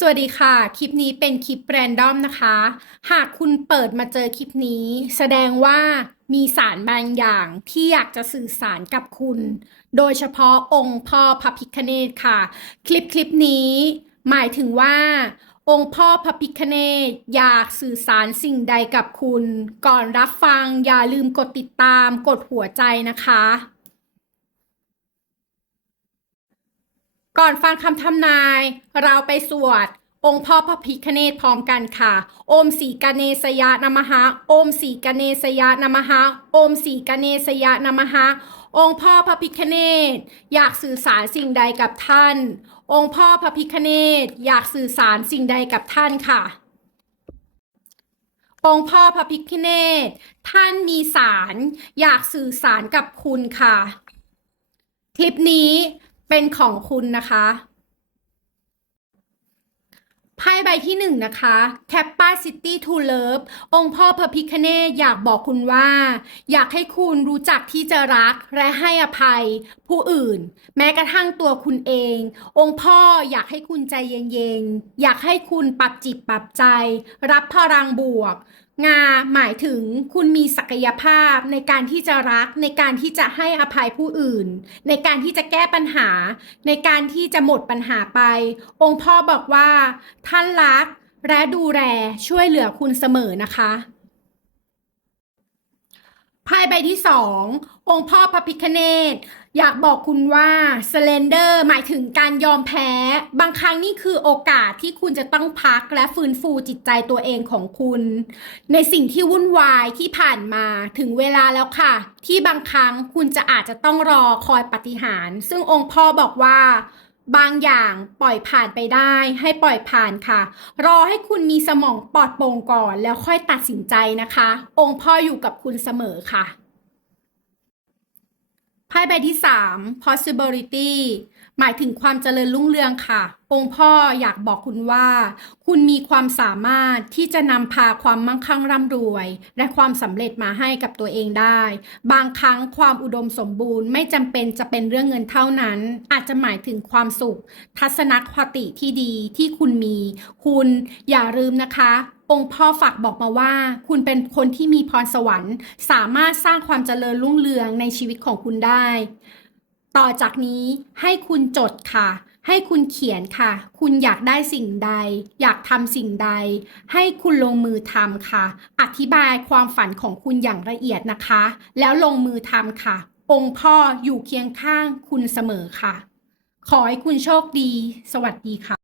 สวัสดีค่ะ คลิปนี้เป็นคลิปแรนดอมนะคะ หากคุณเปิดมาเจอคลิปนี้ แสดงว่ามีสารบางอย่างที่อยากจะสื่อสารกับคุณ โดยเฉพาะองค์พ่อพระพิฆเนศค่ะ คลิปคลิปนี้ หมายถึงว่า องค์พ่อพระพิฆเนศอยากสื่อสารสิ่งใดกับคุณ ก่อนรับฟังอย่าลืมกดติดตามกดหัวใจนะคะ ก่อนฟังคำทำนาย เราไปสวด องค์พ่อพระพิฆเนศพร้อมกันค่ะ โอมสีกเนสยะนมหะโอมสีกเนสยะนมหะโอมสีกเนสยะนมหะองค์พ่อพระพิฆเนศอยากสื่อสารสิ่งใดกับท่าน องค์พ่อพระพิฆเนศอยากสื่อสารสิ่งใดกับท่านค่ะ องค์พ่อพระพิฆเนศท่านมีสารอยากสื่อสารกับคุณค่ะ คลิปนี้ เป็นของคุณนะคะไพ่ใบที่หนึ่งนะคะ Capacity to Love องค์พ่อพระพิคเนศอยากบอกคุณว่า อยากให้คุณรู้จักที่จะรักและให้อภัยผู้อื่น แม้กระทั่งตัวคุณเอง องค์พ่ออยากให้คุณใจเย็นๆ อยากให้คุณปรับจิตปรับใจ รับพลังบวก งาหมายถึงคุณมีศักยภาพในการที่จะรัก ในการที่จะให้อภัยผู้อื่น ในการที่จะแก้ปัญหา ในการที่จะหมดปัญหาไป องค์พ่อบอกว่า ท่านรักและดูแลช่วยเหลือคุณเสมอนะคะไพ่ใบที่สององค์พ่อพระพิคเนต อยากบอกคุณว่า surrender หมายถึงการยอมแพ้ บางครั้งนี่คือโอกาสที่คุณจะต้องพักและฟื้นฟูจิตใจตัวเองของคุณ ในสิ่งที่วุ่นวายที่ผ่านมาถึงเวลาแล้วค่ะ ที่บางครั้งคุณจะอาจจะต้องรอคอยปฏิหาร ซึ่งองค์พ่อบอกว่าบางอย่างปล่อยผ่านไปได้ ให้ปล่อยผ่านค่ะ รอให้คุณมีสมองปลอดโปร่งก่อน แล้วค่อยตัดสินใจนะคะ องค์พ่ออยู่กับคุณเสมอค่ะ ไพ่ใบที่ 3 possibility หมายถึงความเจริญรุ่งเรืองค่ะองค์พ่ออยากบอกคุณว่า คุณมีความสามารถที่จะนำพาความมั่งคั่งร่ำรวย และความสำเร็จมาให้กับตัวเองได้ บางครั้งความอุดมสมบูรณ์ไม่จำเป็นจะเป็นเรื่องเงินเท่านั้น อาจจะหมายถึงความสุข ทัศนคติที่ดีที่คุณมี คุณอย่าลืมนะคะองค์พ่อฝากบอกมาว่า คุณเป็นคนที่มีพรสวรรค์ สามารถสร้างความเจริญรุ่งเรืองในชีวิตของคุณได้ ต่อจากนี้ให้คุณจดค่ะ ให้คุณเขียนค่ะ คุณอยากได้สิ่งใด อยากทำสิ่งใด ให้คุณลงมือทำค่ะ อธิบายความฝันของคุณอย่างละเอียดนะคะ แล้วลงมือทำค่ะ องค์พ่ออยู่เคียงข้างคุณเสมอค่ะ ขอให้คุณโชคดี สวัสดีค่ะ